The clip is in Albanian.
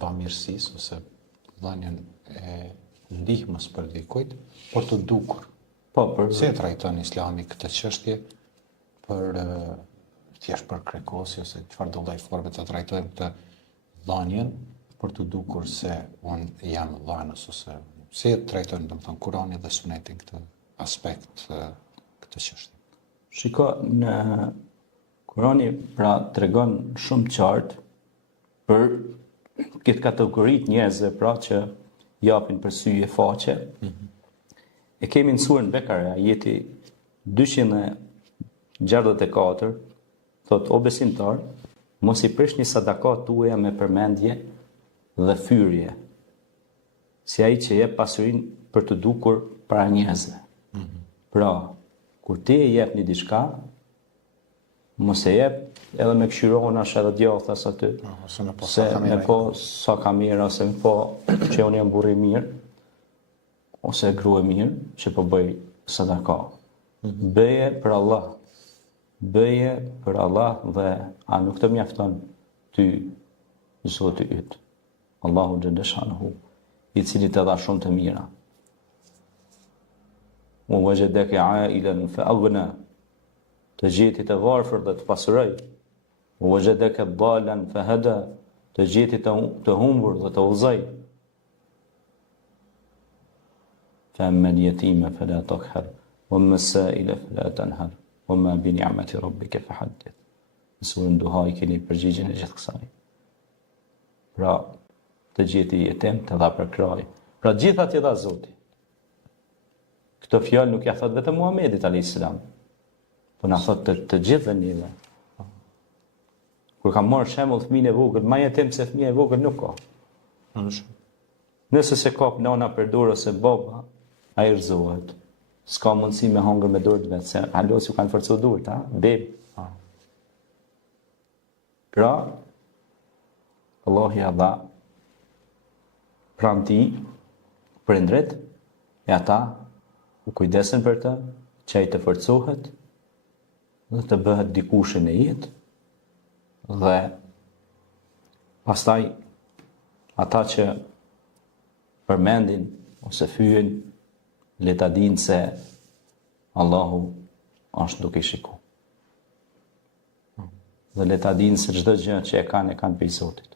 bamirësisë ose dhënien e ndihmës për dikujt, por të dukur. Si e trajton Islami këtë çështje për thjesht për krekosje ose çfarë do lloj forme të trajtojmë këtë dhënien për të dukur se unë jam dhënës ose si e trajtojnë domethënë Kurani dhe Suneti këtë aspekt këtë çështje. Shiko, në Kurani pra tregon shumë qartë për këtë kategorit njerëzve pra që japin për syje faqe. E kemi në surën Bekare, ajeti 264, thot, o besimtar, mos i prishni sadakat tuaja me përmendje dhe fyrje, si ai që jep pasurinë për të dukur para njerëzve. Pra, kur ti e jep një diçka, mos e jep edhe me këshirohen ashtë edhe djathas aty, se me po sa kamera, ose me po që unë jam burri mirë, ose grua mirë, që po bëj sadaka. Bëje për Allah. Bëje për Allah dhe a nuk të mjafton ty, Zoti yt, Allahu xhalla shanuhu, i cili të dha shumë të mira. Wa wajadaka ailan fa aghna, të gjeti të varfër dhe të pasuroj. Wa wajadaka dalan fa hada, të gjeti të humbur dhe të udhëzoj. فأما اليتيم فلا تقهر وأما السائل فلا تنهر وما بنعمة ربك فحدث. Në surën Duha i keni përgjigjen e gjithë kësaj. Pra, të gjeti jetem të dha për kraj. Pra, gjitha t'i dha Zoti. Këto fjalë nuk ja thot vetëm Muhamedit alayhis salam, po na thot të gjithë neve. Kur ka marrë shembull fëmijën e vogël, ma jetem se fëmia e vogël nuk ka. Nëse se kap nana për dorë ose baba, ai rrezohet. S'ka mundësi me hangër me dorë vetë, se halos ju kanë forcuar durët, beb. Pra, Allah ja dha pranti për ndret, e ata u kujdesen për të, që ai të forcohet dhe të bëhet dikush në jetë, dhe pastaj ata që përmendin ose fyen le ta dinë se Allahu është duke i shikuar. Dhe le ta dinë se çdo gjë që e kanë prej Zotit.